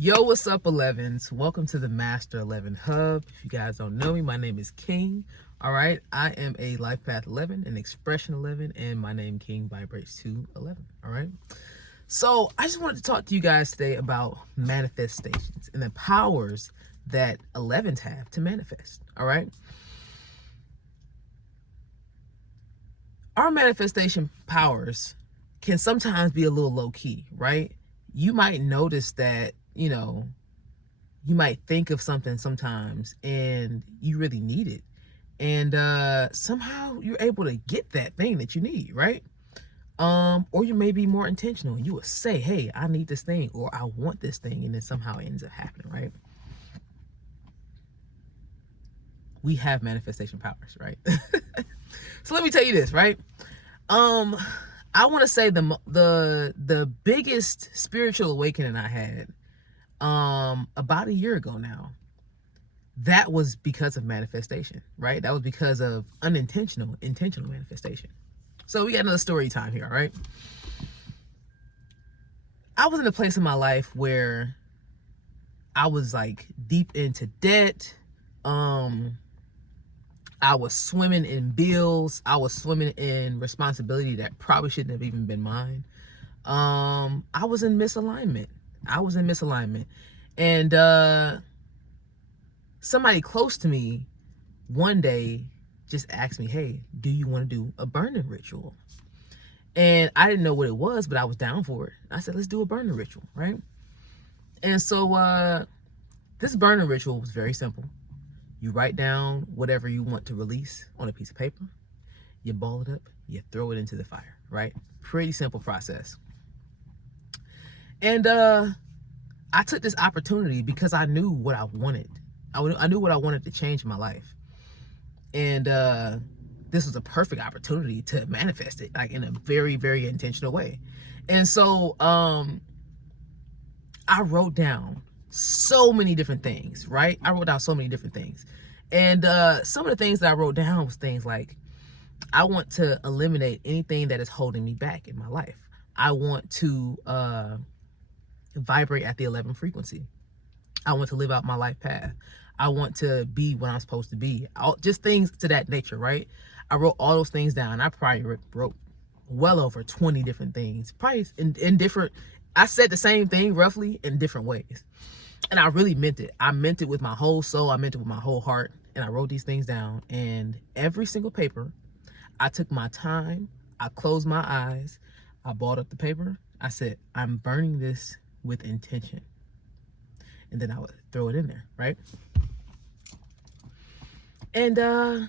Yo, what's up, 11s? Welcome to the Master 11 Hub. If you guys don't know me, my name is King. All right, I am a Life Path 11, an Expression 11, and my name King vibrates to 11. All right, so I just wanted to talk to you guys today about manifestations and the powers that 11s have to manifest. All right, our manifestation powers can sometimes be a little low key, right? You might notice that, you might think of something sometimes and you really need it. And somehow you're able to get that thing that you need, right? Or you may be more intentional and you will say, hey, I need this thing or I want this thing, and then somehow it ends up happening, right? We have manifestation powers, right? So let me tell you this, right? I want to say the biggest spiritual awakening I had about a year ago now, that was because of manifestation, right? That was because of intentional manifestation. So we got another story time here, all right? I was in a place in my life where I was like deep into debt. I was swimming in bills. I was swimming in responsibility that probably shouldn't have even been mine. I was in misalignment. And somebody close to me one day just asked me, hey, do you want to do a burning ritual? And I didn't know what it was, but I was down for it. I said, let's do a burning ritual, right? And so this burning ritual was very simple. You write down whatever you want to release on a piece of paper. You ball it up. You throw it into the fire, right? Pretty simple process. And I took this opportunity because I knew what I wanted. I knew what I wanted to change in my life. And this was a perfect opportunity to manifest it, like in a very, very intentional way. And so I wrote down so many different things, right? I wrote down so many different things. And some of the things that I wrote down was things like, I want to eliminate anything that is holding me back in my life. I want to vibrate at the 11 frequency. I want to live out my life path. I want to be what I'm supposed to be. Just things to that nature, right? I wrote all those things down. I probably wrote well over 20 different things, probably in different, I said the same thing roughly in different ways. And I really meant it. I meant it with my whole soul. I meant it with my whole heart. And I wrote these things down. And every single paper, I took my time. I closed my eyes. I balled up the paper. I said, I'm burning this with intention. And then I would throw it in there, right? And I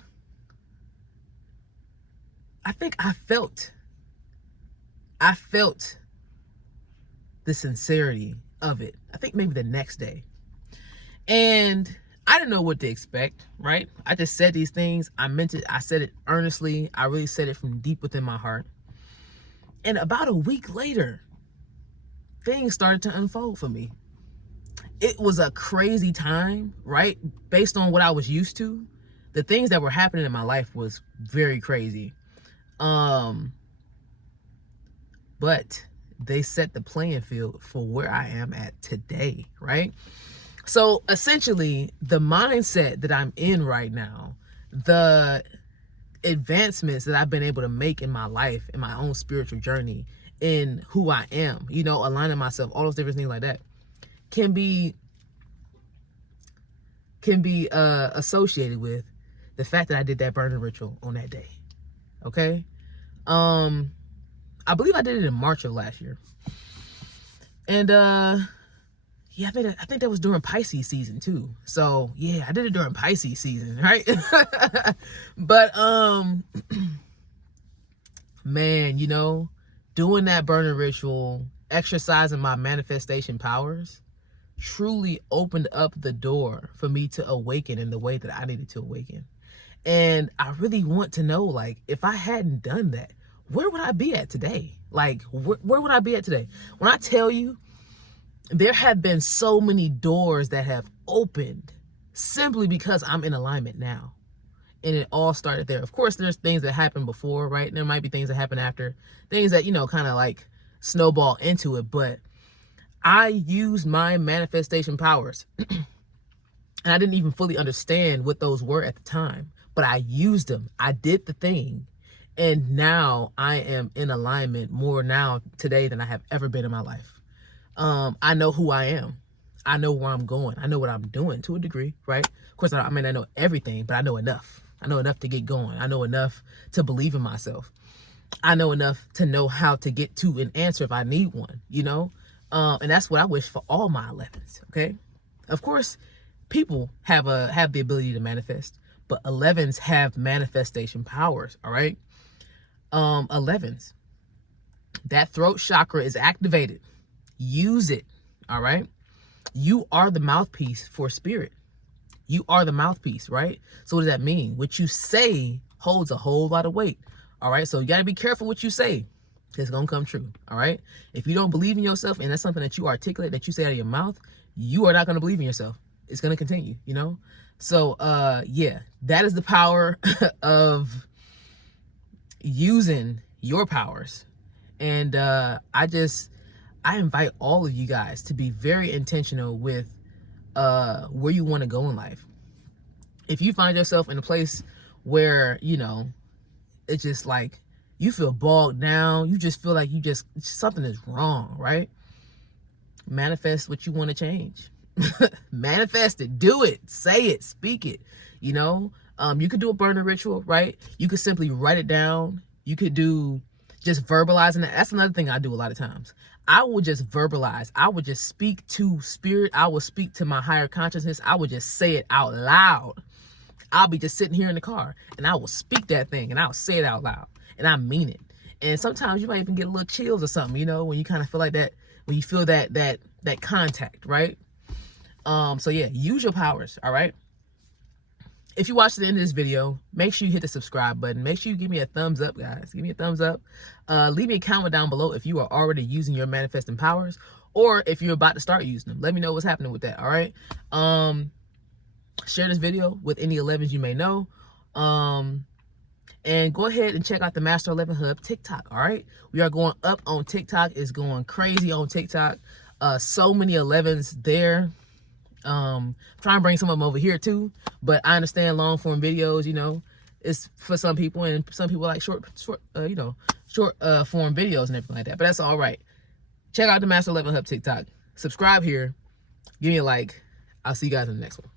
think I felt the sincerity of it. I think maybe the next day. And I didn't know what to expect, right? I just said these things. I meant it. I said it earnestly. I really said it from deep within my heart. And about a week later, things started to unfold for me. It was a crazy time, right? Based on what I was used to, the things that were happening in my life was very crazy. But they set the playing field for where I am at today, right? So essentially, the mindset that I'm in right now, the advancements that I've been able to make in my life, in my own spiritual journey, in who I am, aligning myself, all those different things like that, can be associated with the fact that I did that burning ritual on that day. Okay. I believe I did it in March of last year. And yeah, I think that was during Pisces season too. So yeah, I did it during Pisces season, right? But man, doing that burning ritual, exercising my manifestation powers, truly opened up the door for me to awaken in the way that I needed to awaken. And I really want to know, like, if I hadn't done that, where would I be at today? Like, where would I be at today? When I tell you, there have been so many doors that have opened simply because I'm in alignment now. And it all started there. Of course, there's things that happened before, right? And there might be things that happen after, things that, kind of like snowball into it. But I used my manifestation powers. And I didn't even fully understand what those were at the time, but I used them. I did the thing. And now I am in alignment more now today than I have ever been in my life. I know who I am. I know where I'm going. I know what I'm doing to a degree, right? Of course, I mean, I know everything, but I know enough. I know enough to get going. I know enough to believe in myself. I know enough to know how to get to an answer if I need one, you know? And that's what I wish for all my 11s, okay? Of course, people have the ability to manifest, but 11s have manifestation powers, all right? 11s, that throat chakra is activated. Use it, all right? You are the mouthpiece for spirit. You are the mouthpiece, right? So what does that mean? What you say holds a whole lot of weight, all right? So you got to be careful what you say. It's going to come true, all right? If you don't believe in yourself and that's something that you articulate, that you say out of your mouth, you are not going to believe in yourself. It's going to continue, you know? So, yeah, that is the power of using your powers. And I invite all of you guys to be very intentional with where you want to go in life. If you find yourself in a place where, you know, it's just like you feel bogged down, you just feel like something is wrong, right? Manifest what you want to change. Manifest it, do it, say it, speak it. You know, you could do a burner ritual, right? You could simply write it down. You could do just verbalizing it. That's another thing I do a lot of times. I will just verbalize. I would just speak to spirit. I will speak to my higher consciousness. I would just say it out loud. I'll be just sitting here in the car and I will speak that thing and I'll say it out loud and I mean it. And sometimes you might even get a little chills or something, you know, when you kind of feel like that, when you feel that contact, right? So yeah, use your powers, all right? If you watch the end of this video, make sure you hit the subscribe button. Make sure you give me a thumbs up, guys. Give me a thumbs up. Leave me a comment down below if you are already using your manifesting powers or if you're about to start using them. Let me know what's happening with that, all right? Share this video with any 11s you may know. And go ahead and check out the Master 11 Hub TikTok, all right? We are going up on TikTok. It's going crazy on TikTok. So many 11s there. Trying to bring some of them over here too, but I understand long form videos, you know, it's for some people, and some people like short form videos and everything like that, but that's all right. Check out the Master 11 Hub TikTok. Subscribe here. Give me a like. I'll see you guys in the next one.